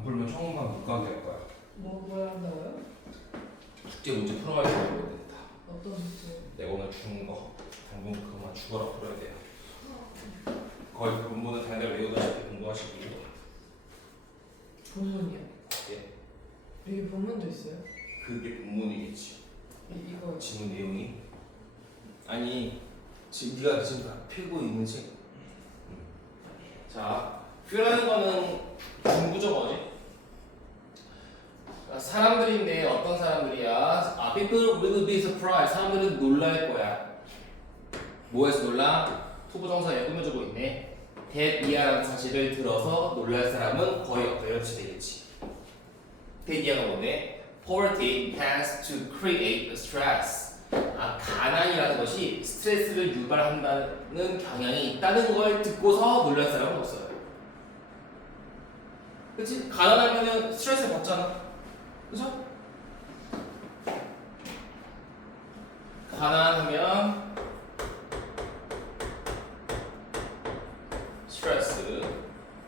안 풀면 처음만 못 가게 할 거야. 뭐야 한다고요? 숙제 문제 풀어가지고 된다. 어떤 숙제? 내가 오늘 주는 거 당분 그거만 죽어라 풀어야 돼요. 거의 본문은 당연히 외우다시피 공부하시고. 본문이요? 예, 여기 본문도 있어요? 그게 본문이겠지. 이거 지문 내용이 아니 지금 네가 지금 다 펴고 있는지. 자, 뷰라는 거는 중부정어지. 사람들인데 어떤 사람들이야? People will be surprised. 사람들은 놀랄 거야. 뭐에서 놀라? 투부정사에 꾸며주고 있네. 대비아라는 사실을 들어서 놀랄 사람은 거의 없다. 이렇게 되겠지. 대비아가 뭔데? Poverty tends to create stress. 가난이라는 것이 스트레스를 유발한다는 경향이 있다는 걸 듣고서 놀랄 사람은 없어요. 그치? 가난하면은 스트레스를 받잖아. 그죠? 가난하면 스트레스.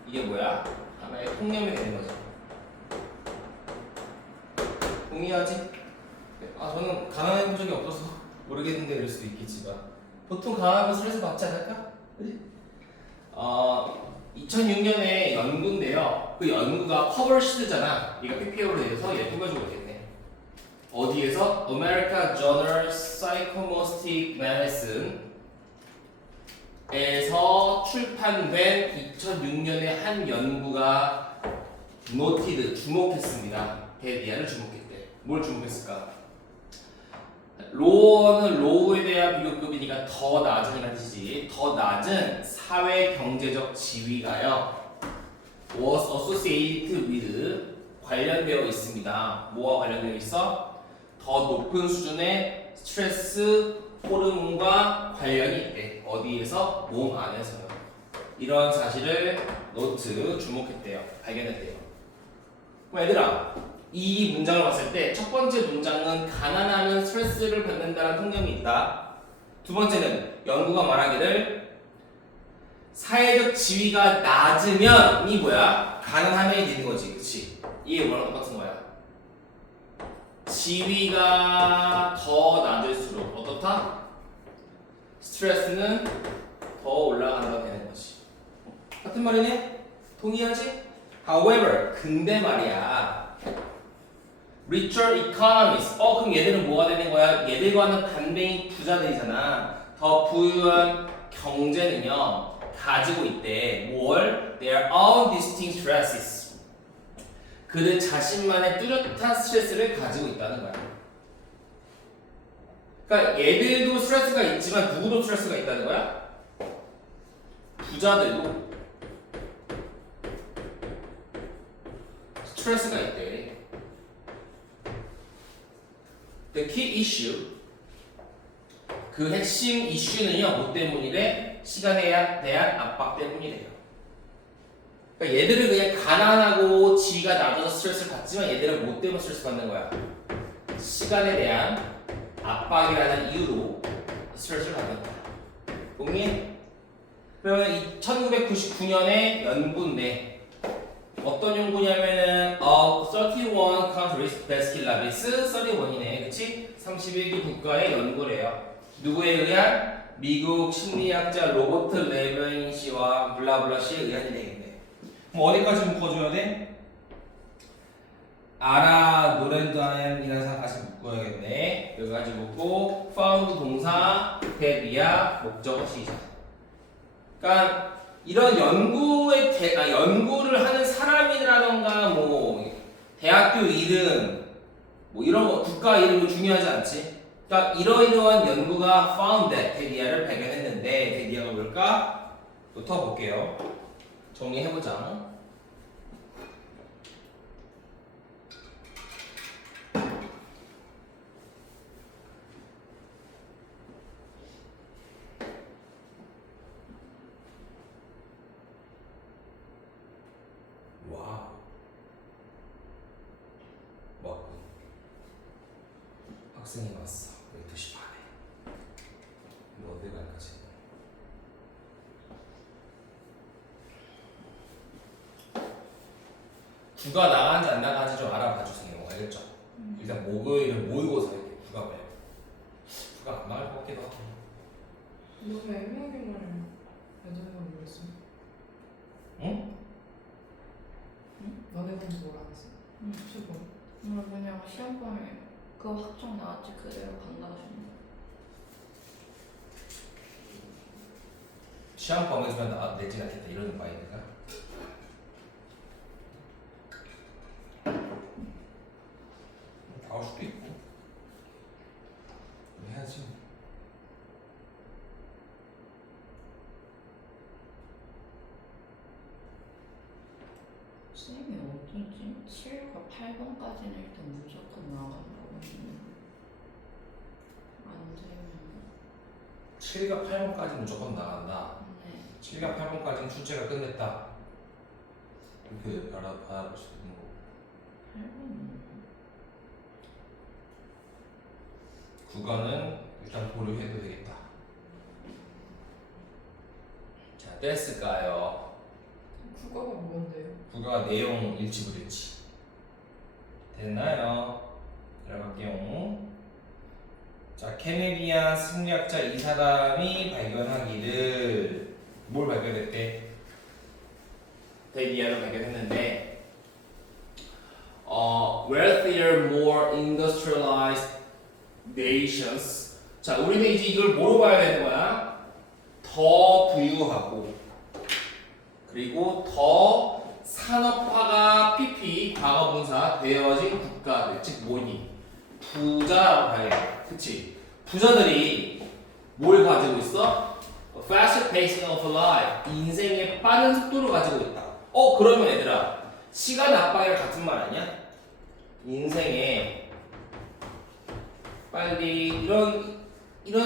이게 뭐야? 하나의 통념이 되는 거죠. 동의하지? 저는 가난해 본 적이 없어서 모르겠는데 이럴 수도 있겠지만 보통 가난하면 스트레스 받지 않을까? 그치? 2006년에 연구인데요. 그 연구가 퍼블리시드잖아. 이거 PPO로 돼서 얘 꾸며주고 있겠네. 어디에서? American Journal Psychomotor Medicine에서 출판된 2006년에 한 연구가 noted, 주목했습니다. 대비아를 주목했대. 뭘 주목했을까? 로어는 로우에 대한 비교급이니까 더 낮은이라는 뜻이지. 더 낮은 사회 경제적 지위가요. was associated with 관련되어 있습니다. 뭐와 관련되어 있어? 더 높은 수준의 스트레스 호르몬과 관련이 있대. 어디에서? 몸 안에서요. 이런 사실을 노트 주목했대요. 발견했대요. 그럼 얘들아, 이 문장을 봤을 때 첫 번째 문장은 가난하면 스트레스를 받는다는 통념이 있다. 두 번째는 연구가 말하기를 사회적 지위가 낮으면 이 뭐야? 가난함이 되는 거지. 그치? 이게 뭐랑 똑같은 거야. 지위가 더 낮을수록 어떻다? 스트레스는 더 올라간다고 되는 거지. 같은 말이네? 동의하지? However, 근데 말이야. richer economies. 그럼 얘들은 뭐가 되는 거야? 얘들과는 반대인 부자들이잖아. 더 부유한 경제는요, 가지고 있대. 뭘? Their own distinct stresses. 그들 자신만의 뚜렷한 스트레스를 가지고 있다는 거야. 그러니까 얘들도 스트레스가 있지만 누구도 스트레스가 있다는 거야? 부자들도 스트레스가 있대. The key issue, 그 핵심 이슈는요, 뭐 때문이래? 시간에 대한 압박 때문이래요. 그러니까 얘들은 그냥 가난하고 지위가 낮아서 스트레스를 받지만 얘들은 뭐 때문에 스트레스 받는 거야? 시간에 대한 압박이라는 이유로 스트레스를 받는 거야. 동의해? 그러면 1999년에 연구인데 어떤 연구냐면은 31 countries 베스킨라빈스 31이네. 그치? 31개 국가의 연구래요. 누구에 의한? 미국 심리학자 로버트 레버인 씨와 블라블라 씨에 의한이 되겠네. 그럼 어디까지 묶어줘야 돼? 아라 노렌다엠이라는 사람까지 묶어야겠네. 여기까지 묶고 found 동사 대비야 목적어 시작. 그러니까 이런 연구를 하는 사람이라던가 뭐 대학교 이름 뭐 이런 거 국가 이름은 중요하지 않지. 그러니까 이러이러한 연구가 found that 데디아를 발견했는데 데디아가 뭘까? 부터 볼게요. 정리해보자. 와, 맞군. 학생이 왔어. 12시 반에. 너 어디 갈까지? 부가 나가는지 안 나가는지 좀 알아봐 주세요. 알겠죠? 일단 목요일은 모의고사 이렇게 부가 뭐예요? 부가 안 나갈 것 같기도 하고. 너무 애매하게만 예전에만 모르겠어. 응? 너네 공부 뭘 안 했어? 수고. 그냥 시험범위 그거 확정 나왔지 그대로 간다고 하시는 거. 시험 범위에서만 내지 않겠다 이러는 바인가? 나올 수도 있고 해야지. 쌤이 어디지? 7과 8번까지는 일단 무조건 나간다고 했는데 안 되면 7과 8번까지 무조건 나간다. 네 7과 8번까지는 출제가 끝냈다. 이렇게 받아볼 수 있는 거고. 8번은 9과는 일단 보류해도 되겠다. 자, 됐을까요? 국어가 뭔데요? 9가 내용 일치불일치. 됐나요? 들어갈게요. 자, 케네디안 심리학자 이 사람이 발견하기를 뭘 발견했대? 데비안을 발견했는데 wealthier, more industrialized nations. 자, 우리는 이제 이걸 뭐로 봐야 되는 거야? 더 부유하고 그리고 더 산업화가 PP 과거분사 되어진 국가들, 즉 뭐니? 부자라고 봐야 돼. 그치? 부자들이 뭘 가지고 있어? A faster pacing of life. 인생의 빠른 속도를 가지고 있다. 그러면 얘들아, 시간 압박이랑 같은 말 아니야? 인생에 빨리 이런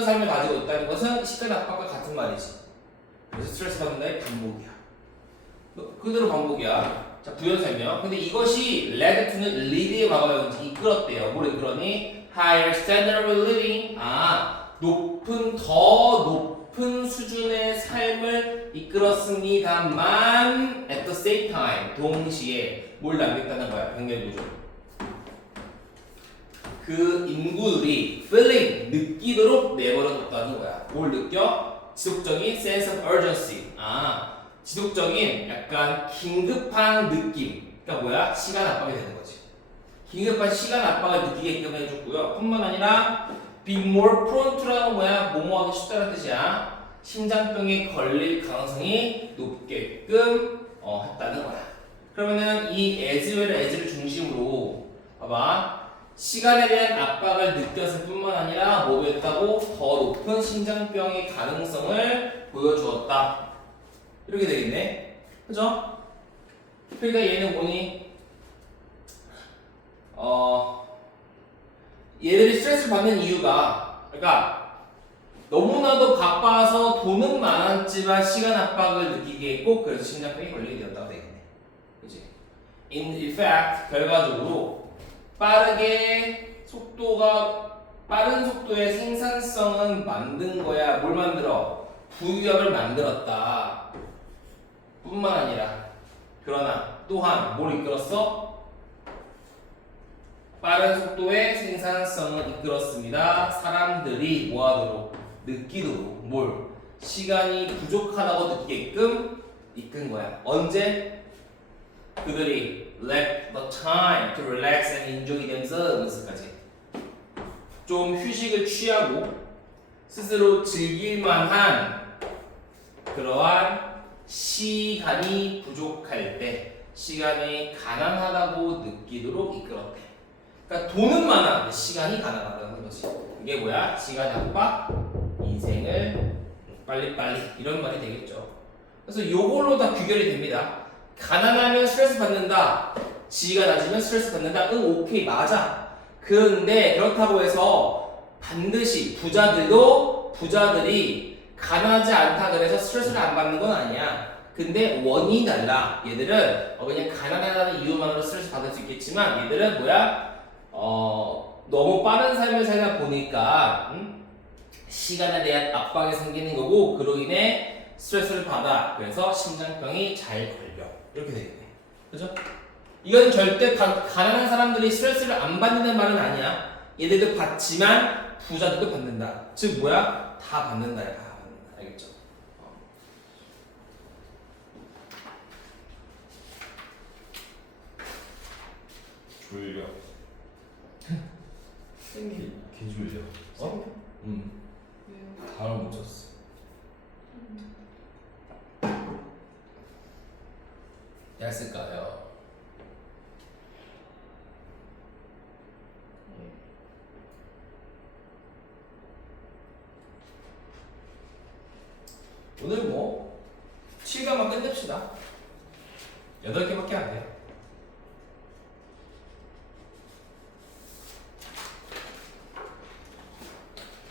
삶을 가지고 있다는 것은 시간 압박과 같은 말이지. 그래서 스트레스 받는다의 반복이야. 그대로 반복이야. 자, 부연 설명. 근데 이것이 led to는 lead의 과거형이지. 이끌었대요. 뭘 이끌었니? Higher standard of living. 더 높은 수준의 삶을 이끌었습니다만 at the same time 동시에 뭘 남겼다는 거야. 병렬 구조. 그 인구들이 feeling 느끼도록 내버려뒀다는 거야. 뭘 느껴? 지속적인 sense of urgency. 지속적인 약간 긴급한 느낌. 그러니까 뭐야? 시간 압박이 되는 거지. 긴급한 시간 압박을 느끼게끔 해줬고요. 뿐만 아니라 be more prone to라는 뭐야? 뭐뭐하기 쉽다는 뜻이야. 심장병에 걸릴 가능성이 높게끔 했다는 거야. 그러면은 이 as를 중심으로 봐봐. 시간에 대한 압박을 느꼈을 뿐만 아니라 뭐도 했다고? 더 높은 심장병의 가능성을 보여주었다. 이렇게 되겠네. 그죠? 그러니까 얘는 뭐니? 얘들이 스트레스를 받는 이유가, 그러니까 너무나도 바빠서 돈은 많았지만 시간 압박을 느끼게 했고, 그래서 심장병이 걸리게 되었다고 되겠네. 그치? In fact, 결과적으로 빠른 속도의 생산성은 만든 거야. 뭘 만들어? 부유함을 만들었다. 뿐만 아니라, 그러나 또한 뭘 이끌었어? 빠른 속도의 생산성을 이끌었습니다. 사람들이 뭐하도록? 느끼도록 뭘? 시간이 부족하다고 느끼게끔 이끈 거야. 언제? 그들이 lack the time to relax and enjoy themselves까지 좀 휴식을 취하고 스스로 즐길 만한 그러한 시간이 부족할 때 시간이 가난하다고 느끼도록 이끌었대. 그러니까 돈은 많아, 시간이 가난하다는 거지. 이게 뭐야? 시간 압박, 인생을 빨리빨리 이런 말이 되겠죠. 그래서 요걸로 다 귀결이 됩니다. 가난하면 스트레스 받는다. 지위가 낮으면 스트레스 받는다. 응, 오케이, 맞아. 그런데 그렇다고 해서 반드시 부자들이 가난하지 않다 그래서 스트레스를 안 받는 건 아니야. 근데 원인이 달라. 얘들은 그냥 가난하다는 이유만으로 스트레스 받을 수 있겠지만 얘들은 뭐야? 너무 빠른 삶을 살다 보니까 시간에 대한 압박이 생기는 거고 그로 인해 스트레스를 받아. 그래서 심장병이 잘 걸려. 이렇게 되겠네. 그죠? 이건 절대 가난한 사람들이 스트레스를 안 받는 말은 아니야. 얘들도 받지만 부자들도 받는다. 즉 뭐야? 다 받는다. 다 받는다. 알겠죠? 졸려. 생기. 개 졸려. 생겨. 응. 왜요? 잠을 못 잤어. 였을까요? 오늘 뭐 7강만 끝냅시다. 8개밖에 안 돼.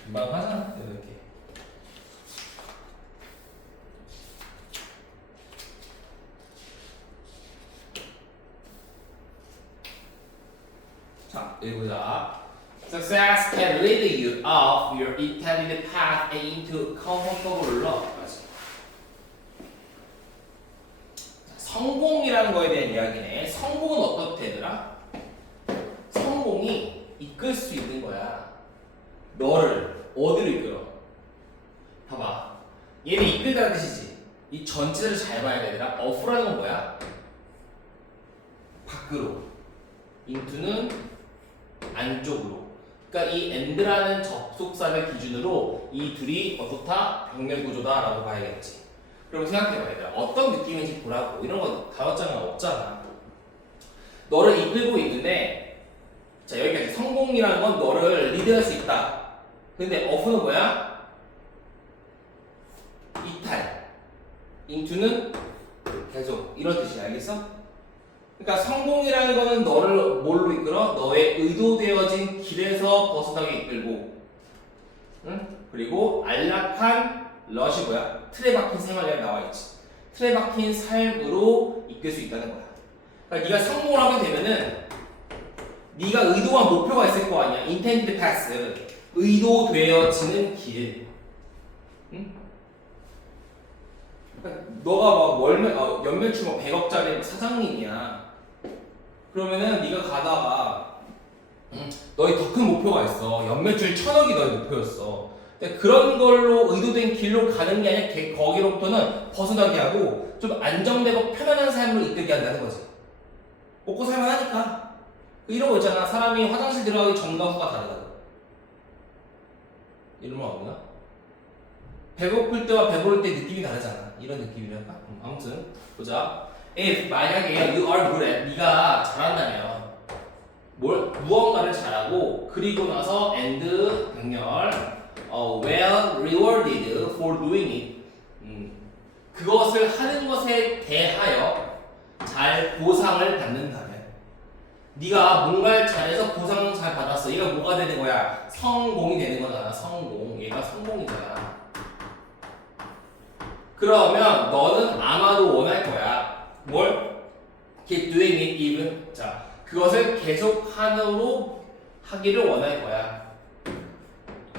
금방 하잖아. 8개. 자, 읽어보자. Success can lead you off your intended path and into comfortable love. 성공이라는 거에 대한 이야기네. 성공은 어떻게 되더라? 성공이 이끌 수 있는 거야. 너를 어디로 이끌어? 봐봐. 얘는 이끌다는 뜻이지. 이 전체를 잘 봐야 되더라. off라는 건 뭐야? 밖으로. into는 안쪽으로. 그러니까 이 and라는 접속사를 기준으로 이 둘이 어떻다? 병렬 구조다라고 봐야겠지. 그럼 생각해봐 얘들아. 어떤 느낌인지 보라고. 이런 거 다뤘잖아. 없잖아. 너를 이끌고 있는데 자 여기까지 성공이라는 건 너를 리드할 수 있다. 근데 off는 뭐야? 이탈. into는 계속 이런 뜻이야. 알겠어? 그러니까 성공이라는 거는 너를 뭘로 이끌어? 너의 의도되어진 길에서 벗어나게 이끌고, 응? 그리고 안락한 럿이 뭐야? 틀에 박힌 생활이라 나와 있지. 틀에 박힌 삶으로 이끌 수 있다는 거야. 그러니까 네가 성공을 하게 되면은 네가 의도한 목표가 있을 거 아니야. intended path, 의도되어지는 길. 응? 그러니까 너가 막 연매출 100억짜리 사장님이야. 그러면은 네가 가다가 너의 더 큰 목표가 있어. 연매출 1000억이 너의 목표였어. 근데 그런 걸로 의도된 길로 가는 게 아니라 거기로부터는 벗어나게 하고 좀 안정되고 편안한 삶으로 이끌게 한다는 거지. 먹고 살만하니까. 이런 거 있잖아. 사람이 화장실 들어가기 전과 후가 다르다고. 이런 말 없나? 배고플 때와 배부를 때 느낌이 다르잖아. 이런 느낌이랄까? 아무튼 보자. If 만약에 you are good at 네가 잘한다면 무언가를 잘하고 그리고 나서 and 병렬 well rewarded for doing it 그것을 하는 것에 대하여 잘 보상을 받는다면 네가 뭔가를 잘해서 보상을 잘 받았어. 얘가 뭐가 되는 거야? 성공이 되는 거잖아. 성공. 얘가 성공이잖아. 그러면 너는 아마도 원할 거야. 뭘? Keep doing it even. 자, 그것을 계속 하기를 원할 거야.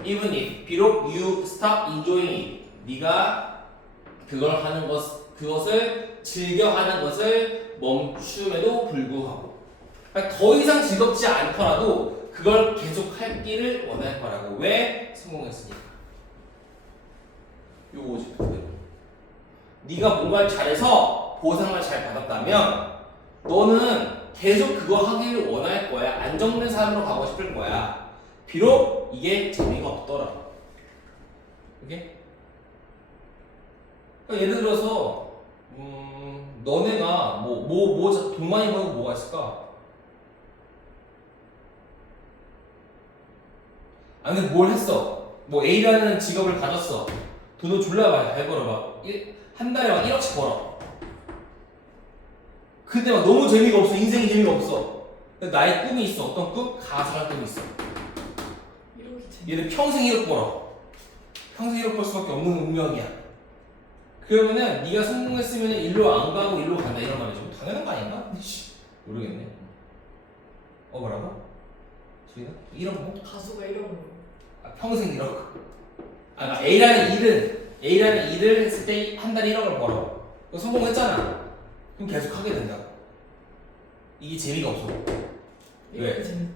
Even if 비록 you stop enjoying it. 네가 그것을 즐겨 하는 것을 멈춤에도 불구하고. 그러니까 더 이상 즐겁지 않더라도 그걸 계속 하기를 원할 거라고. 왜? 성공했으니까. 요거지 그대로. 네가 뭔가를 잘해서 보상을 잘 받았다면 너는 계속 그거 하기를 원할 거야. 안정된 삶으로 가고 싶을 거야. 비록 이게 재미가 없더라도. 오케이? 그러니까 예를 들어서 너네가 돈 많이 버는 뭐가 있을까? 아 근데 뭘 했어? 뭐 A라는 직업을 가졌어. 돈을 졸라 잘 벌어. 막 한 달에 막 1억씩 벌어. 근데 막 너무 재미가 없어. 인생이 재미가 없어. 근데 나의 꿈이 있어. 어떤 꿈? 가수할 꿈이 있어. 얘는 평생 1억 벌어. 평생 1억 벌 수밖에 없는 운명이야. 그러면은 네가 성공했으면 일로 안 가고 일로 간다 이런 말이죠. 당연한 거 아닌가? 모르겠네. 뭐라고? 저희가 1억 뭐? 가수가 이런 거. 아, 평생 1억. 아, A라는 일을 했을 때 한 달에 1억을 벌어. 성공했잖아. 그럼 계속 하게 된다고. 이게 재미가 없어. 왜? 이렇게 재밌.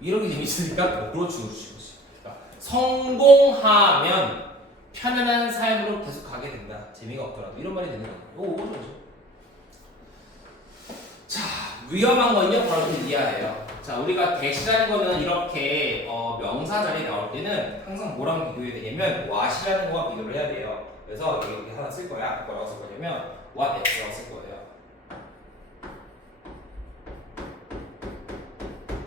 이런 게 재밌으니까 그렇지. 그러니까 성공하면 편안한 삶으로 계속 가게 된다. 재미가 없더라도 이런 말이 되는 거야. 이거 오죠. 자, 위험한 건요 바로 그 이하예요. 자, 우리가 대시라는 거는 이렇게 명사 자리에 나올 때는 항상 뭐랑 비교해야 되냐면 what이라는 거와 비교를 해야 돼요. 그래서 여기 하나 쓸 거야. 뭐라고 쓸 거냐면 what x라고 쓸 거예요.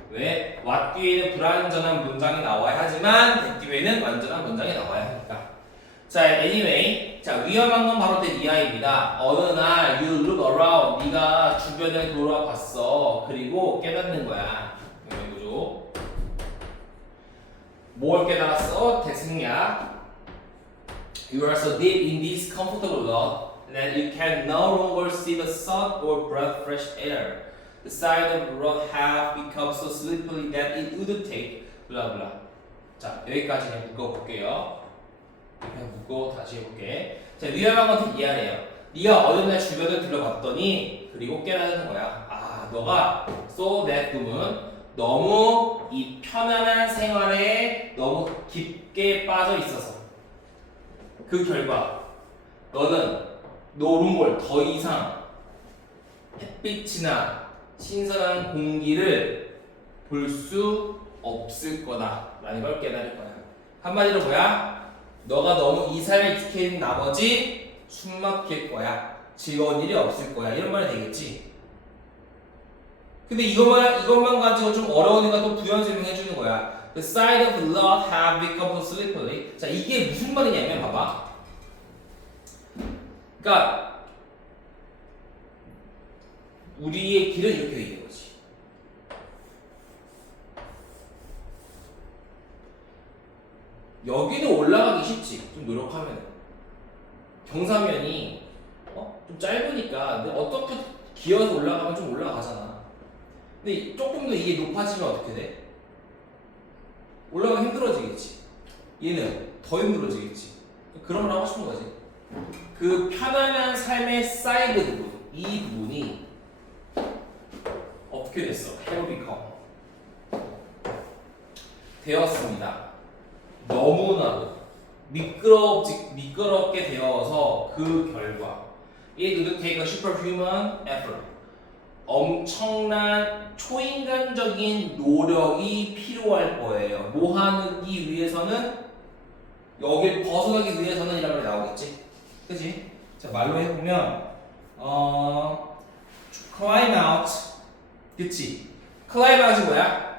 왜? what 뒤에는 불완전한 문장이 나와야 하지만 that 뒤에는 완전한 문장이 나와야 하니까. 자, anyway, 자 위험한 건 바로 내 이하입니다. 어느 날 you look around, 네가 주변을 돌아봤어. 그리고 깨닫는 거야. 이거죠. 뭘 깨달았어? 대승야. You are so deep in this comfortable lot that you can no longer see the sun or breathe fresh air. The side of the road have become so slippery that it would take blah blah. 자, 여기까지 그냥 묶어볼게요. 그냥 묶고 다시 해볼게. 자, 위험한 건 이해하래요. 네가 어느 날 주변을 둘러봤더니 그리고 깨닫는 거야. 아, 너가 so that 부분 너무 이 편안한 생활에 너무 깊게 빠져 있어서 그 결과 너는 노는 걸 더 이상 햇빛이나 신선한 공기를 볼 수 없을 거다라는 걸 깨달을 거야. 한마디로 뭐야? 너가 너무 이 삶에 익숙해 있는 나머지 숨 막힐 거야. 즐거운 일이 없을 거야. 이런 말이 되겠지. 근데 이것만 가지고 좀 어려우니까 또 부연 설명해 주는 거야. The side of the lot have become so slippery. 자, 이게 무슨 말이냐면 봐봐. 그러니까 우리의 길은 이렇게 돼 있는 거지. 여기는 올라가기 쉽지. 좀 노력하면. 경사면이 좀 짧으니까 근데 어떻게 기어서 올라가면 좀 올라가잖아. 근데 조금 더 이게 높아지면 어떻게 돼? 올라가기 힘들어지겠지. 얘는 더 힘들어지겠지. 그런 걸 하고 싶은 거지. 그 편안한 삶의 사이드 부분, 이 부분이 어떻게 됐어? have become 되었습니다. 너무나도 미끄럽게 되어서 그 결과 it would take a superhuman effort. 엄청난 초인간적인 노력이 필요할 거예요. 뭐 하기 위해서는? 여길 벗어나기 위해서는 이란 말이 나오겠지? 그치? 자, 말로 해보면 climb out. 그치? climb out이 뭐야?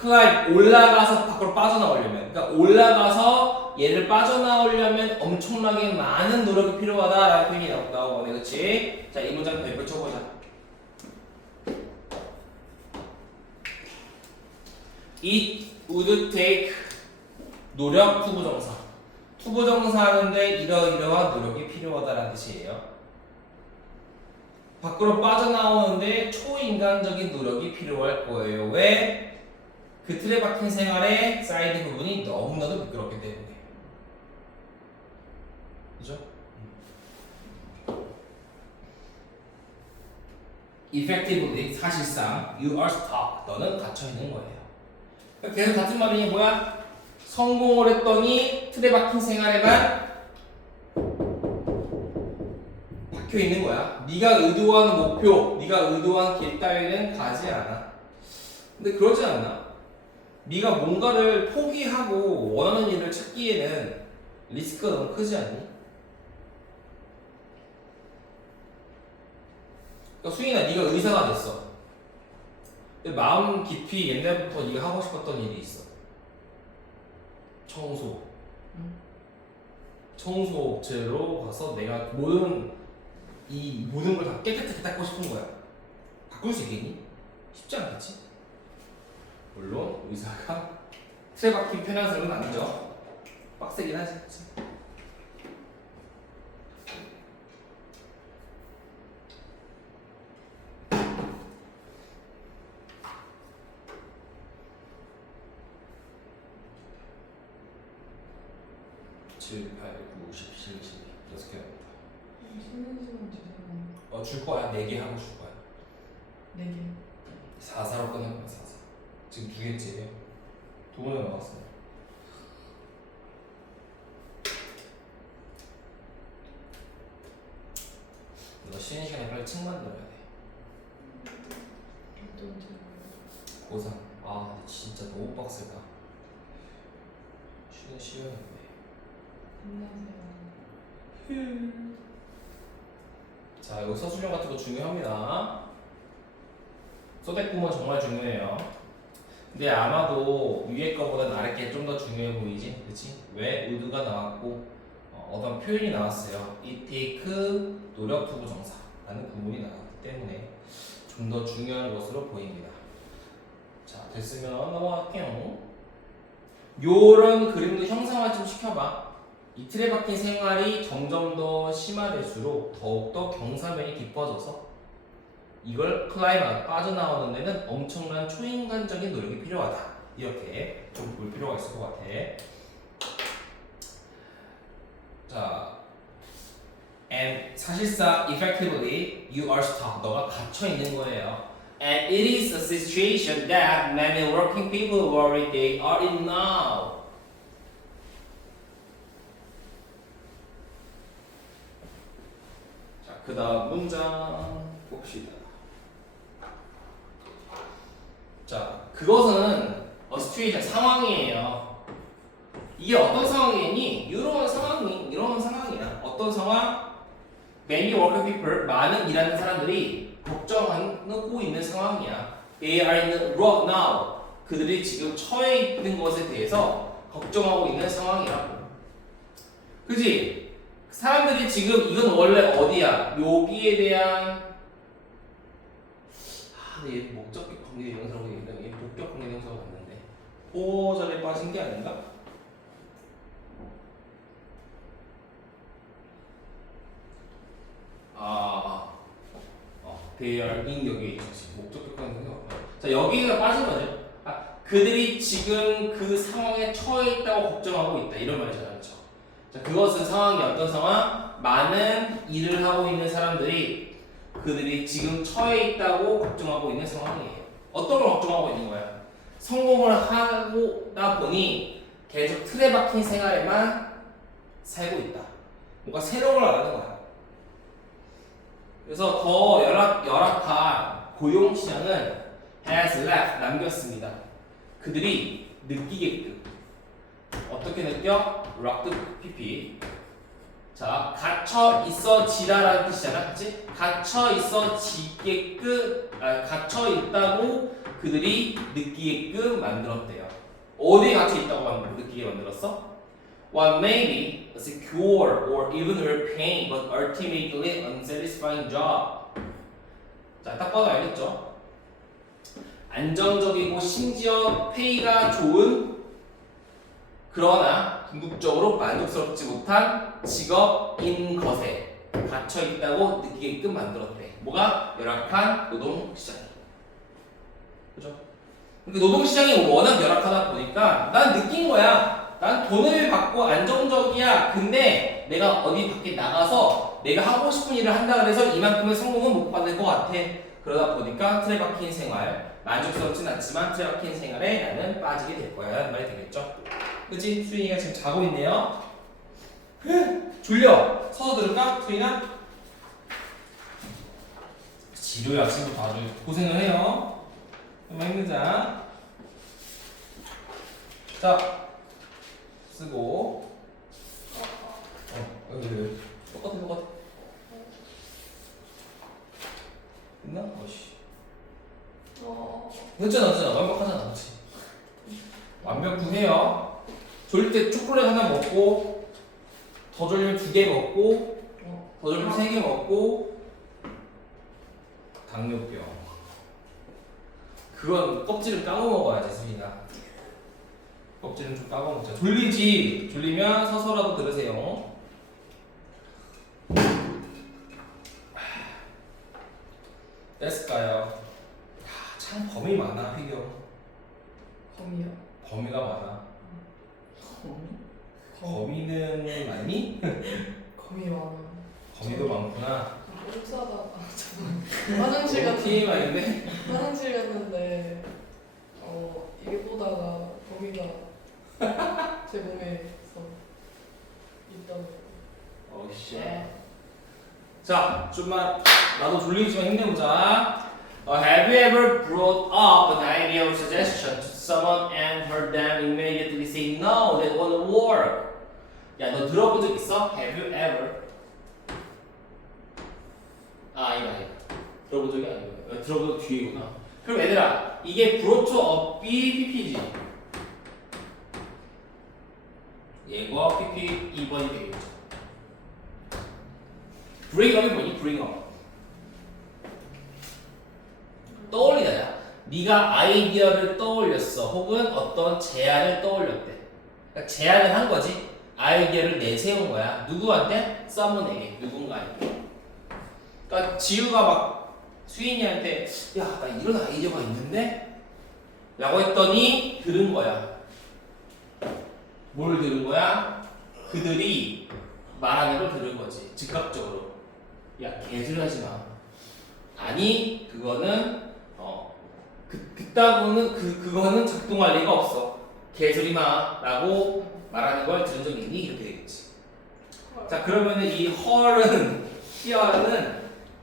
climb, 올라가서 밖으로 빠져나오려면, 그러니까 올라가서 얘를 빠져나오려면 엄청나게 많은 노력이 필요하다라는 표현이 나오거네. 그치? 자, 이 문장 펼쳐보자. It would take 노력 투부정사. 투부정사 하는데 이러이러한 노력이 필요하다라는 뜻이에요. 밖으로 빠져나오는데 초인간적인 노력이 필요할 거예요. 왜? 그 틀에 박힌 생활의 사이드 부분이 너무나도 미끄럽기 때문에. 그죠? Effectively, 사실상 you are stuck. 너는 갇혀 있는 거예요. 그러니까 계속 같은 말이 뭐야? 성공을 했더니 틀에 박힌 생활에만 박혀 있는 거야. 네가 의도하는 목표, 네가 의도한 길 따위는 가지 않아. 근데 그러지 않나? 네가 뭔가를 포기하고 원하는 일을 찾기에는 리스크가 너무 크지 않니? 그러니까 수인아, 네가 의사가 됐어. 근데 마음 깊이 옛날부터 네가 하고 싶었던 일이 있어. 청소. 청소업체로 가서 내가 모든 걸 다 깨끗하게 닦고 싶은 거야. 바꿀 수 있겠니? 쉽지 않겠지? 물론 의사가 틀에 박힌 편한 삶은 아니죠. 빡세긴 하지. 7, 8, 9, 10, 11, 12 6개 합니다. 쉬는 시간 주잖아. 줄 거야. 4개 하고 줄 거야. 4개. 4사로 끝날 거야 4사. 지금 2개째예요. 2번에 나왔어요. 너 쉬는 시간에 빨리 책 만들어야 돼. 어떤 책? 고3. 아 근데 진짜 너무 빡세다. 쉬는 시간인데. 안녕하세요. 자, 여기 서술형 같은 거 중요합니다. 소대꾸먼 정말 중요해요. 근데 아마도 위에 거보다 아래 게 좀 더 중요해 보이지? 그치? 왜? 의도가 나왔고 어떤 표현이 나왔어요. it take 노력 투부정사라는 구문이 나왔기 때문에 좀 더 중요한 것으로 보입니다. 자, 됐으면 넘어갈게요. 요런 그림도 형상화 좀 시켜봐. 이 틀에 박힌 생활이 점점 더 심화될수록 더욱더 경사면이 깊어져서 이걸 클라이마 빠져나오는 데는 엄청난 초인간적인 노력이 필요하다. 이렇게 좀 볼 필요가 있을 것 같아. 자, and 사실상 effectively you are stuck. 너가 갇혀 있는 거예요. And it is a situation that many working people worry they are in now. 자, 그 다음 문장 봅시다. 자, 그것은 a situation, 상황이에요. 이게 어떤 상황이니? 이런 상황이야. 어떤 상황? Many working people, 많은 일하는 사람들이 걱정하고 있는 상황이야. They are in the rock now. 그들이 지금 처해 있는 것에 대해서 걱정하고 있는 상황이라고. 그지? 사람들이 지금 이건 원래 어디야? 여기에 대한 근데 얘 목적격 관계 대명사라고 얘기했는데 얘 목격 관계 대명사가 맞는데 보절에 빠진 게 아닌가? they are in 여기에 있지. 목적격 관계 대명사가 맞아. 자, 여기가 빠진 거죠. 그들이 지금 그 상황에 처해 있다고 걱정하고 있다. 이런 말이잖아요. 그렇죠? 자, 그것은 상황이 어떤 상황? 많은 일을 하고 있는 사람들이 그들이 지금 처해 있다고 걱정하고 있는 상황이에요. 어떤 걸 걱정하고 있는 거야? 성공을 하고다 보니 계속 틀에 박힌 생활에만 살고 있다. 뭔가 새로운 걸 안 하는 거야. 그래서 더 열악한 고용 시장은 has left, 남겼습니다. 그들이 느끼게끔 어떻게 느껴? rocked pp. 자, 갇혀 있어지다라는 뜻이잖아, 그렇지? 갇혀 있다고 그들이 느끼게끔 만들었대요. 어디에 갇혀 있다고 느끼게 만들었어? What may be a secure or even well-paying but ultimately unsatisfying job. 자, 딱 봐도 알겠죠? 안정적이고 심지어 페이가 좋은 그러나 궁극적으로 만족스럽지 못한 직업인 것에 갇혀 있다고 느끼게끔 만들었대. 뭐가? 열악한 노동시장이. 그죠? 그러니까 노동시장이 워낙 열악하다 보니까 난 느낀 거야. 난 돈을 받고 안정적이야. 근데 내가 어디 밖에 나가서 내가 하고 싶은 일을 한다 그래서 이만큼의 성공은 못 받을 것 같아. 그러다 보니까 틀에 박힌 생활, 만족스럽진 않지만 틀에 박힌 생활에 나는 빠지게 될 거야 라는 말이 되겠죠. 그치? 수인이가 지금 자고 있네요. 졸려. 서서 들을까? 수인아? 지루해. 아침부터 아주 고생을 해요. 정말 힘들자. 자, 쓰고. 여기 똑같아. 됐나? 어씨. 됐잖아. 완벽하잖아, 그렇지? 완벽해요. 졸릴 때 초콜릿 하나 먹고, 더 졸리면 2개 먹고, 더 졸리면 3개 먹고, 당뇨병. 그건 껍질을 까먹어 먹어야지, 수인아. 껍질은 좀 까먹어 먹자. 졸리지? 졸리면 서서라도 들으세요. 됐을까요? 참 범위 많아, 필요. 범이요? 범위가 많아. 거미? 범위는 많니? 범이 많아요. 범위도 많구나. 옷 사다가 잠깐 화장실 갔는데 TMI인데? 화장실 갔는데 이게 보다가 거기가 제 몸에서 있던 쉣. 자, 좀만 나도 졸리지만 힘내보자. Have you ever brought up an idea or suggestion to someone and heard them immediately say no, that won't work? 야, 너 들어본 적 있어? Have you ever? 아니다. 들어본 적이 아니고 들어본 적 뒤에구나. 그럼 얘들아, 이게 brought up BPP지. 얘가 PP 2번이 되겠죠. bring up이 뭐니? bring up. 떠올리다야. 네가 아이디어를 떠올렸어. 혹은 어떤 제안을 떠올렸대. 그러니까 제안을 한 거지. 아이디어를 내세운 거야. 누구한테? someone에게. 누군가에게. 그러니까 지우가 막 수인이한테 야, 나 이런 아이디어가 있는데? 라고 했더니 들은 거야. 뭘 들은 거야? 그들이 말하는 걸 들은 거지. 즉각적으로. 야, 개소리 하지 마. 아니, 그거는 그따구는 그거는 작동할 리가 없어. 개소리 마라고 말하는 걸 들은 적 있니? 이렇게 되겠지. 자, 그러면은 이 here는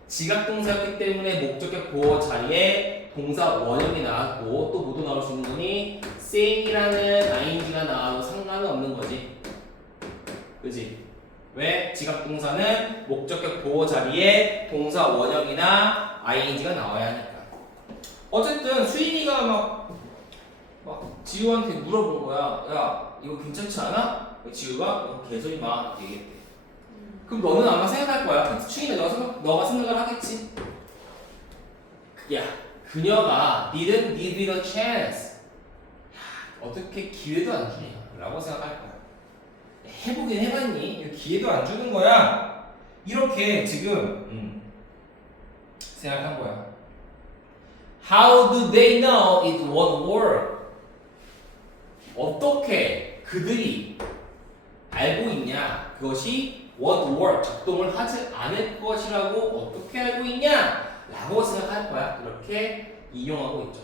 지각동사였기 때문에 목적격 보호 자리에 동사 원형이 나왔고 또 모두 나올 수 있는 거니 say이라는 ing가 나와도 상관은 없는 거지. 그지? 왜? 지각동사는 목적격 보호 자리에 동사 원형이나 ing가 나와야 하니까. 어쨌든 수인이가 막 지우한테 물어본 거야. 야, 이거 괜찮지 않아? 지우가 이거 개소리 마 얘기했대. 그럼 너는 아마 생각할 거야. 수인이 너가 생각을 하겠지. 야, 그녀가 didn't give it a chance. 야, 어떻게 기회도 안 주냐? 라고 생각할 거야. 해보긴 해봤니? 기회도 안 주는 거야. 이렇게 지금 생각한 거야. How do they know it won't work? 어떻게 그들이 알고 있냐? 그것이 won't work, 작동을 하지 않을 것이라고 어떻게 알고 있냐? 라고 생각할 거야. 그렇게 이용하고 있죠.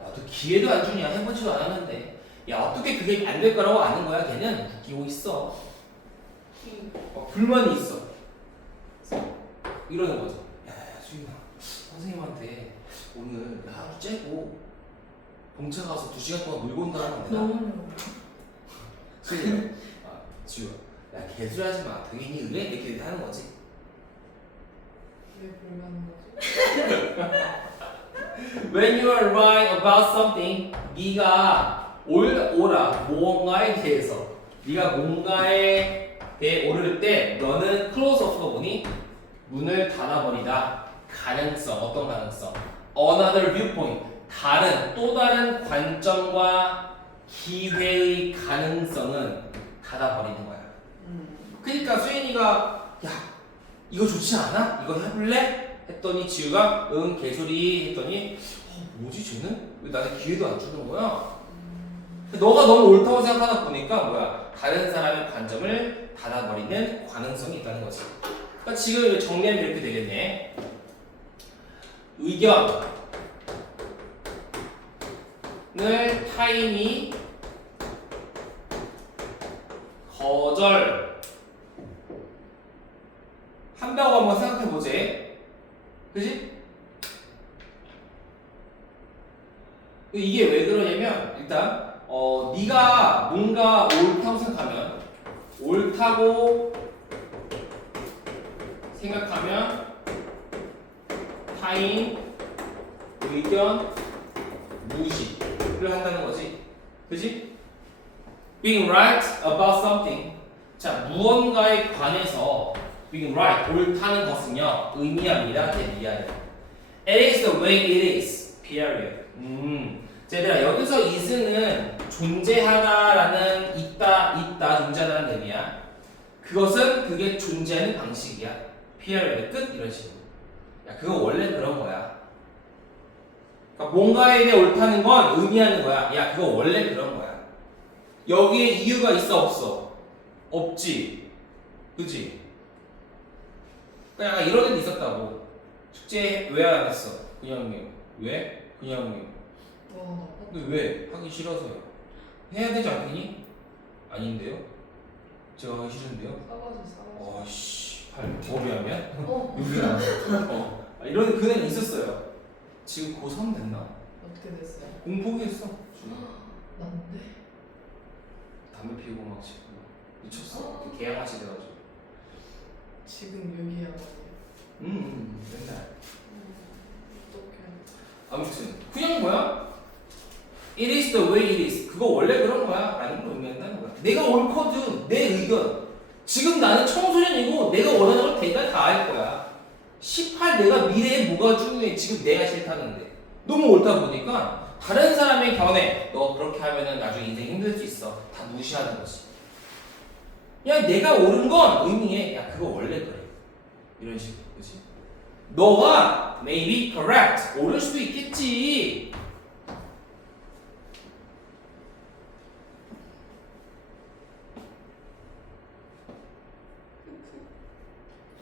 야, 너 기회도 안 주냐? 해보지도 않았는데. 야, 어떻게 그게 안 될 거라고 아는 거야? 걔는 웃기고 있어. 불만이 있어. 이러는 거죠. 야, 수인아, 선생님한테 오늘 하루 째고 봉차 가서 2시간 동안 놀고 온다는 안 되나? 너무 수인아, 지우야, 야, 개소리 하지 마. 당연히 의뢰? 이렇게 하는 거지. 왜 불가는 거지? When you are right about something, 네가 옳아 무언가에 대해서 네가 뭔가에 대해 옳을 때 너는 close off가 뭐니? 문을 닫아버리다. 가능성, 어떤 가능성? Another viewpoint, 또 다른 관점과 기회의 가능성은 닫아버리는 거야. 그러니까 수인이가 야, 이거 좋지 않아? 이거 해볼래? 했더니 지우가 응 개소리 했더니 뭐지 쟤는? 왜 나한테 기회도 안 주는 거야? 너가 너무 옳다고 생각하다 보니까 뭐야? 다른 사람의 관점을 닫아버리는 가능성이 있다는 거지. 그러니까 지금 정리하면 이렇게 되겠네. 의견을 타인이 거절 한다고 한번 생각해보지. 그지? 이게 왜 그러냐면 일단 네가 뭔가 옳다고 생각하면 타인 의견 무시를 한다는 거지. 그지? Being right about something. 자, 무언가에 관해서 being right, 옳다는 것은요 의미합니다. 대비하여. It is the way it is. period. 자, 얘들아 여기서 is는 존재하다라는 있다 존재하다는 의미야. 그게 존재하는 방식이야. period. 끝. 이런 식으로. 야, 그거 원래 그런 거야. 그러니까 뭔가에 대해 옳다는 건 의미하는 거야. 야, 그거 원래 그런 거야. 여기에 이유가 있어 없어? 없지. 그지? 그러니까 약간 이런 애도 있었다고. 숙제 왜 안 했어? 그냥요. 왜? 그냥요. 와, 나 근데 왜? 하기 싫어서요. 해야 되지 않겠니? 아닌데요? 제가 하기 싫은데요? 싸가지. 어씨, 머리하면? 어. 여기야. 이런 그애는 있었어요. 지금 고3 됐나? 어떻게 됐어요? 공포기했어. 난데. 담배 피우고 막 지금 미쳤어. 개양아시 돼가지고. 지금 여기야 말이야. 맨날. 어떡해. 아무튼 그냥 뭐야? It is the way it is. 그거 원래 그런 거야. 라는 걸 의미한다는 거야. 내가 옳거든. 내 의견. 지금 나는 청소년이고 내가 원하는 걸 내가 다 할 거야. 18 내가 미래에 뭐가 중요해. 지금 내가 싫다는데. 너무 옳다 보니까 다른 사람의 견해. 너 그렇게 하면은 나중에 인생 힘들 수 있어. 다 무시하는 거지. 야 내가 옳은 건 의미해. 야 그거 원래 그래. 이런 식으로. 그치? 너가 maybe correct. 옳을 수도 있겠지.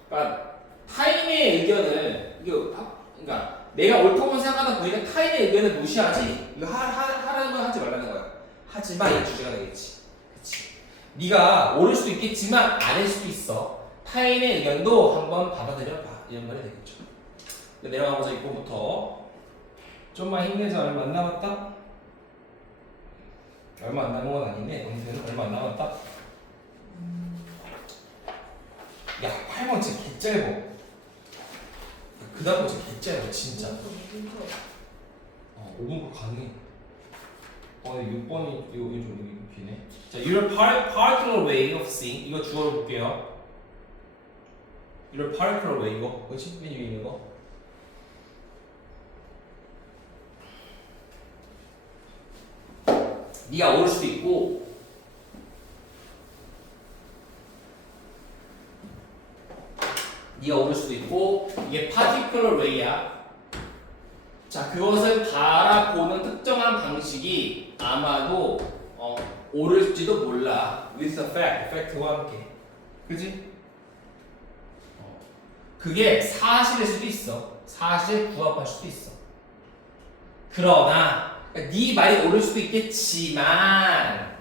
그러니까 타인의 의견을 그러니까 내가 옳다고 생각하다 보니까 타인의 의견을 무시하지. 이거 하라는 건 하지 말라는 거야. 하지만 이 주제가 되겠지. 그치? 네가 옳을 수도 있겠지만 아닐 수도 있어. 타인의 의견도 한번 받아들여 봐. 이런 말이 되겠죠. 내려가보자. 이거부터 좀만 힘내자. 얼마 안 남았다. 얼마 안 남은 건 아니네. 아무튼 얼마 안 남았다. 야, 8번 진짜 개짧어. 그 다음 거 진짜 개짧어, 진짜. 5분 거 가능해. 근데 6번이 이거 좀 기네. 자, your particular way of seeing. 이거 주어로 볼게요. your particular way, 이거. 뭐지? 맨 위에 있는 거. 네가 옳을 수도 있고 네가 옳을 수도 있고 이게 particular way야. 자, 그것을 바라보는 특정한 방식이 아마도 옳을지도 몰라. with a fact, fact와 함께. 그지? 그게 사실일 수도 있어. 사실에 부합할 수도 있어. 그러나 네 말이 옳을 수도 있겠지만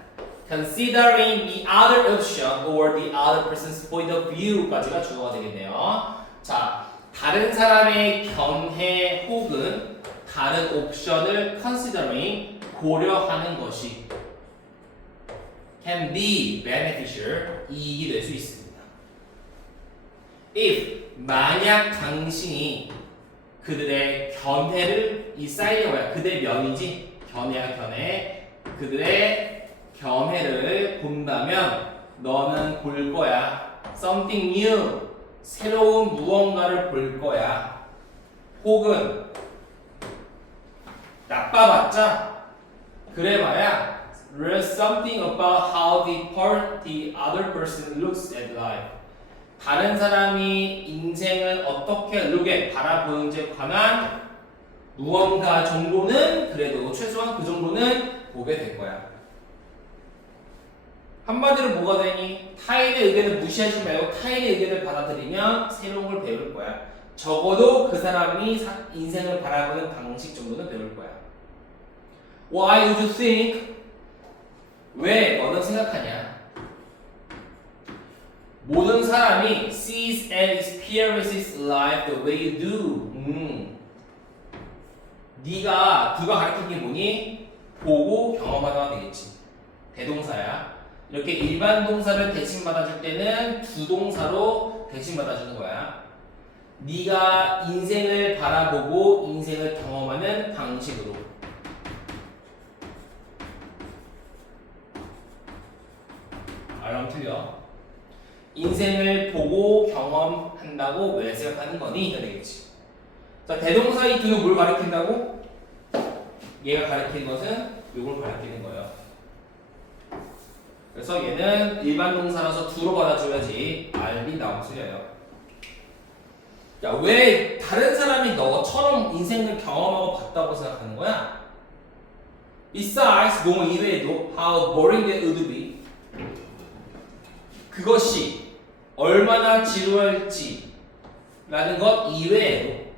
considering the other option or the other person's point of view까지가 주어가 되겠네요. 자, 다른 사람의 견해 혹은 다른 옵션을 considering 고려하는 것이 can be beneficial 이익이 될 수 있습니다. if 만약 당신이 그들의 견해를 이 사이드가 뭐야? 그들의 면이지 견해야 견해. 그들의 견해를 본다면 너는 볼 거야. something new 새로운 무언가를 볼 거야. 혹은 나빠봤자 그래봐야 there's something about how the other person looks at life. 다른 사람이 인생을 어떻게 바라보는지에 관한 무언가 정도는 그래도 최소한 그 정도는 보게 될 거야. 한마디로 뭐가 되니? 타인의 의견을 무시하지 말고 타인의 의견을 받아들이면 새로운 걸 배울 거야. 적어도 그 사람이 인생을 바라보는 방식 정도는 배울 거야. Why would you think? 왜 너는 생각하냐? 모든 사람이 sees and experiences life the way you do. 네가 가르친 게 뭐니? 보고 경험하다가 되겠지. 대동사야. 이렇게 일반 동사를 대신 받아줄 때는 부동사로 대신 받아주는 거야. 네가 인생을 바라보고 인생을 경험하는 방식으로. 알람 틀려. 인생을 보고 경험한다고 왜 생각하는 거니? 이거 되겠지. 자, 대동사 이 두는 뭘 가리킨다고? 얘가 가리키는 것은 이걸 가리키는 거예요. 그래서 얘는 일반 동사라서 두로 받아줘야지 알비 나오면 틀려요. 야, 왜 다른 사람이 너처럼 인생을 경험하고 봤다고 생각하는 거야? Besides, 너 이외에도 how boring that would be. 그것이 얼마나 지루할지 라는 것 이외에도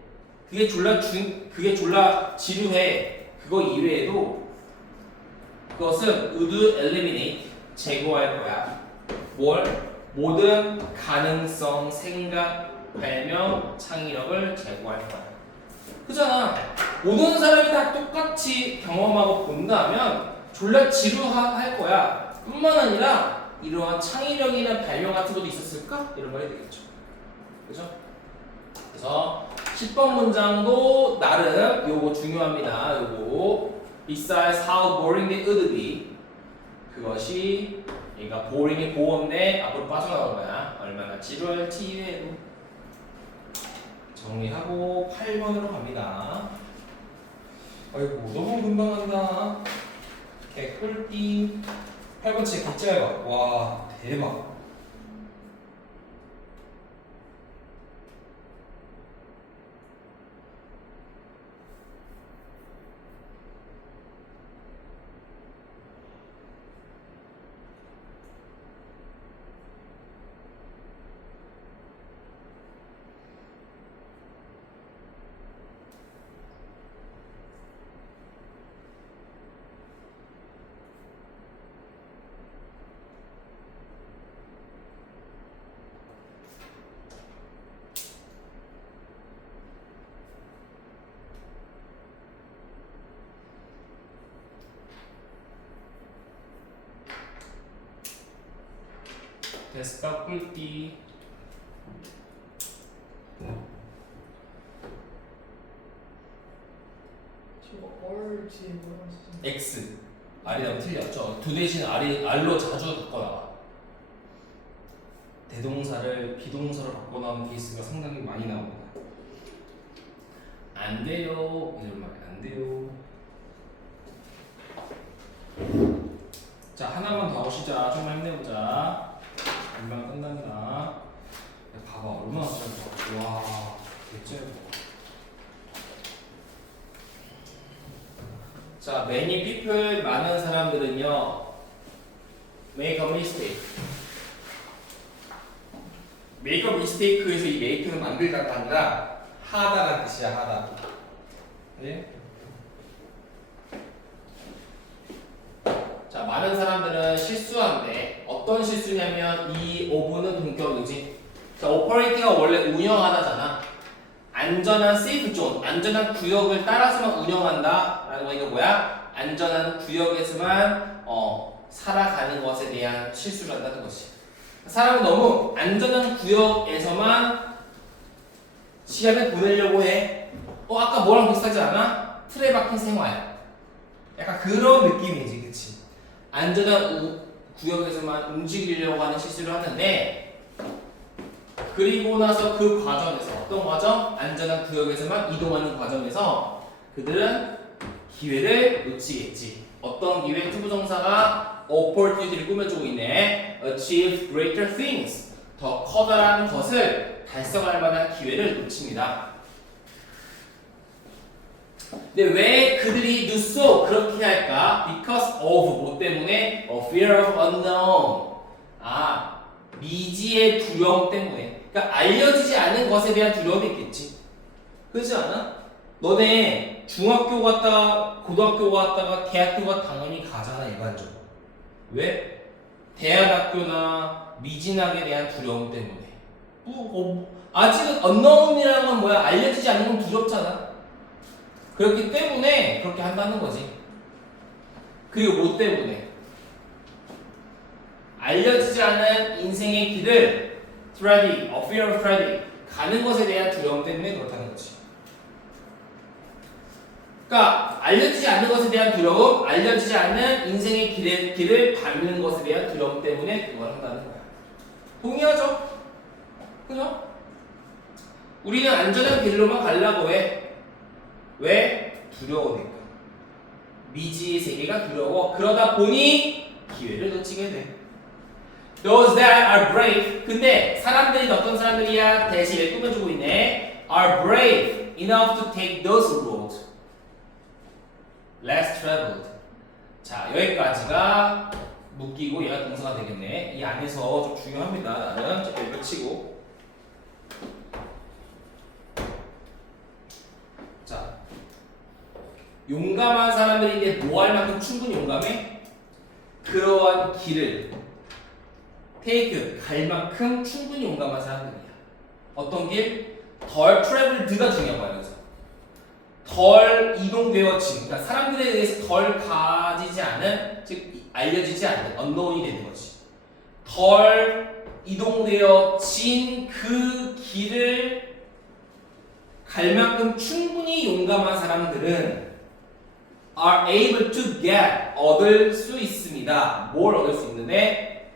그게 졸라 지루해. 그거 이외에도 그것은 would eliminate 제거할 거야. 뭘? 모든 가능성, 생각, 발명, 창의력을 제거할 거야. 그잖아. 모든 사람이 다 똑같이 경험하고 본다면 졸라 지루할 거야. 뿐만 아니라 이러한 창의력이나 발명 같은 것도 있었을까? 이런 말이 되겠죠. 그죠? 그래서 10번 문장도 나름 요거 중요합니다. 요거 Besides how boring it would be 그것이 얘가 boring의 보험내 앞으로 빠져나온 거야. 얼마나 지루할지 이외에도 정리하고 8번으로 갑니다. 아이고 너무 금방 간다. 개꿀띠 8번 진짜 개짜여봐. 와 대박. 됐다 꿀띠. 저거 얼 뒤에 뭐라고 쓰지? X R이라고 틀렸죠. 두 대신 R로 자주 바꿔나와. 대동사를 비동사로 바꿔나오는 케이스가 상당히 많이 나옵니다. 안 돼요. 이런 말 안 돼요. 자 하나만 더 보시자. 좀만 힘내보자. 금방 끝난다. 야, 봐봐 얼마나 짧아. 와 개짧아. 자 many people 많은 사람들은요 make a mistake. make a mistake에서 이 make는 만들다가 아니라 하다라는 뜻이야. 하다. 네? 자 많은 사람들은 실수한대. 어떤 실수냐면 이 of는 동격 의지. 자 operating가 원래 운영하다잖아. 안전한 safe zone, 안전한 구역을 따라서만 운영한다 라는 거. 이거 뭐야? 안전한 구역에서만 살아가는 것에 대한 실수를 한다는 것이. 사람은 너무 안전한 구역에서만 시간을 보내려고 해. 아까 뭐랑 비슷하지 않아? 틀에 박힌 생활. 약간 그런 느낌이지, 그치? 안전한 구역에서만 움직이려고 하는 실수를 하는데, 그리고 나서 그 과정에서 어떤 과정? 안전한 구역에서만 이동하는 과정에서 그들은 기회를 놓치겠지. 어떤 기회? 투부정사가 opportunity를 꾸며주고 있네. achieve greater things. 더 커다란 것을 달성할 만한 기회를 놓칩니다. 근데 왜 그들이 do so 그렇게 할까? Because of 뭐 때문에? A fear of unknown. 미지의 두려움 때문에. 그러니까 알려지지 않은 것에 대한 두려움이 있겠지. 그렇지 않아? 너네 중학교 갔다가 고등학교 갔다가 대학교가 당연히 가잖아 일반적으로. 왜? 대안학교나 미진학에 대한 두려움 때문에. 아직은 unknown이라는 건 뭐야? 알려지지 않는 건 두렵잖아. 그렇기 때문에 그렇게 한다는 거지. 그리고 뭐 때문에? 알려지지 않은 인생의 길을 treading, a fear of treading, 가는 것에 대한 두려움 때문에 그렇다는 거지. 그러니까 알려지지 않는 것에 대한 두려움, 알려지지 않는 인생의 길을 밟는 것에 대한 두려움 때문에 그걸 한다는 거야. 동의하죠? 그죠? 우리는 안전한 길로만 가려고 해. 왜? 두려우니까. 미지의 세계가 두려워. 그러다 보니 기회를 놓치게 돼. Those that are brave. 근데 사람들이 어떤 사람들이야? 대신에 꾸며주고 있네. Are brave enough to take those roads less traveled. 자 여기까지가 묶이고 얘가 동사가 되겠네. 이 안에서 좀 중요합니다. 나는 이렇게 치고 용감한 사람들인데 뭐 할 만큼 충분히 용감해? 그러한 길을 take 갈 만큼 충분히 용감한 사람들이야. 어떤 길? 덜 traveled가 중요한 거야. 그래서 덜 이동되어진, 그러니까 사람들에 의해서 덜 가지지 않은, 즉 알려지지 않는 unknown이 되는 거지. 덜 이동되어진 그 길을 갈 만큼 충분히 용감한 사람들은 are able to get 얻을 수 있습니다. 뭘 얻을 수 있는데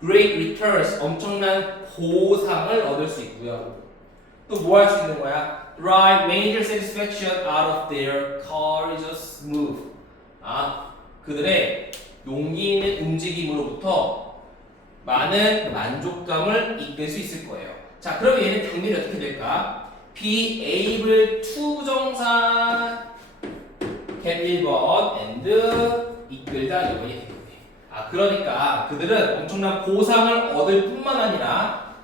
great returns 엄청난 보상을 얻을 수 있고요. 또 뭐 할 수 있는 거야? Derive major satisfaction out of their courageous move. 그들의 용기 있는 움직임으로부터 많은 만족감을 이끌 수 있을 거예요. 자, 그럼 얘는 병렬이 어떻게 될까? Be able to 정사 get 1번 and 이끌다 이번이 되겠네. 그러니까 그들은 엄청난 보상을 얻을 뿐만 아니라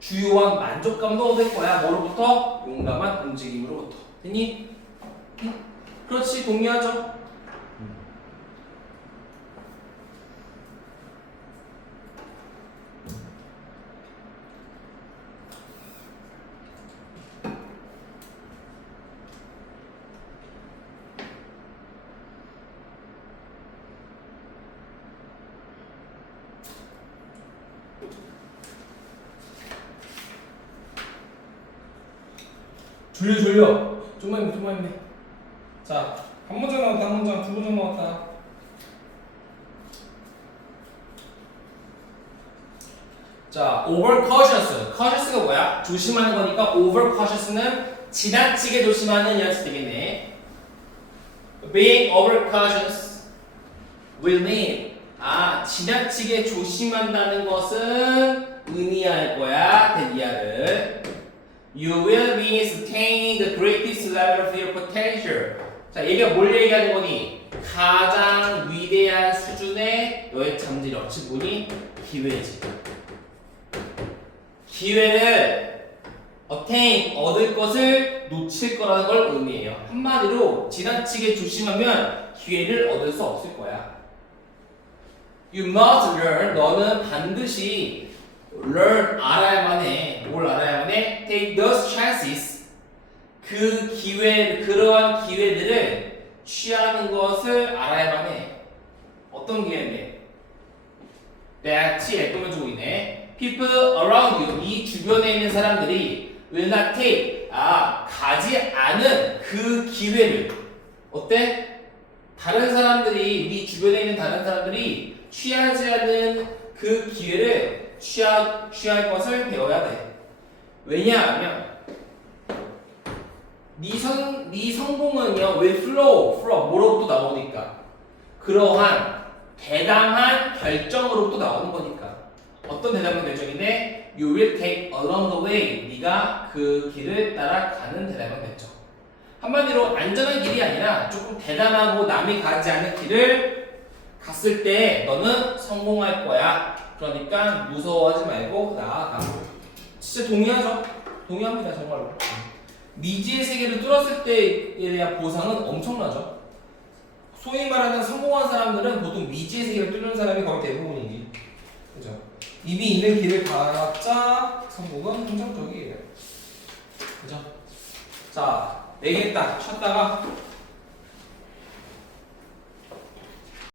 주요한 만족감도 얻을 거야. 뭐로부터? 용감한 움직임으로부터. 됐니? 그렇지, 동의하죠? 졸려. 좀만 힘내. 자, 한 문장 나왔다, 한 문장, 두 문장 나왔다. 자, overcautious. cautious가 뭐야? 조심하는 거니까 overcautious는 지나치게 조심하는 이라서 되겠네. Being overcautious will mean 지나치게 조심한다는 것은 의미할 거야. 대기하를. You will be attaining the greatest level of your potential. 자, 얘가 뭘 얘기하는 거니? 가장 위대한 수준의 너의 잠재력, 즉 뭐니? 기회지. 기회를 attain, 얻을 것을 놓칠 거라는 걸 의미해요. 한마디로 지나치게 조심하면 기회를 얻을 수 없을 거야. You must learn. 너는 반드시 learn 알아야만 해. 뭘 알아야만 해? Take those chances. 그 기회, 그러한 기회들을 취하는 것을 알아야만 해. 어떤 기회인데? That's 예쁘면 좋이네. People around you, 이 주변에 있는 사람들이 will not take, 가지 않은 그 기회를. 어때? 다른 사람들이, 네 주변에 있는 다른 사람들이 취하지 않은 그 기회를 취할 것을 배워야 돼. 왜냐하면 네 성공은요, will flow from 뭐로부터 나오니까 그러한 대담한 결정으로부터 나오는 거니까. 어떤 대담한 결정인데 you will take along the way. 네가 그 길을 따라가는 대담한 결정. 한마디로 안전한 길이 아니라 조금 대담하고 남이 가지 않는 길을 갔을 때 너는 성공할 거야. 그러니까 무서워하지 말고 나아가. 진짜 동의하죠? 동의합니다, 정말로. 미지의 세계를 뚫었을 때에 대한 보상은 엄청나죠. 소위 말하는 성공한 사람들은 보통 미지의 세계를 뚫는 사람이 거의 대부분이지. 그죠? 이미 있는 길을 가자 성공은 긍정적이에요. 그죠? 자, 내겠다. 쉬었다가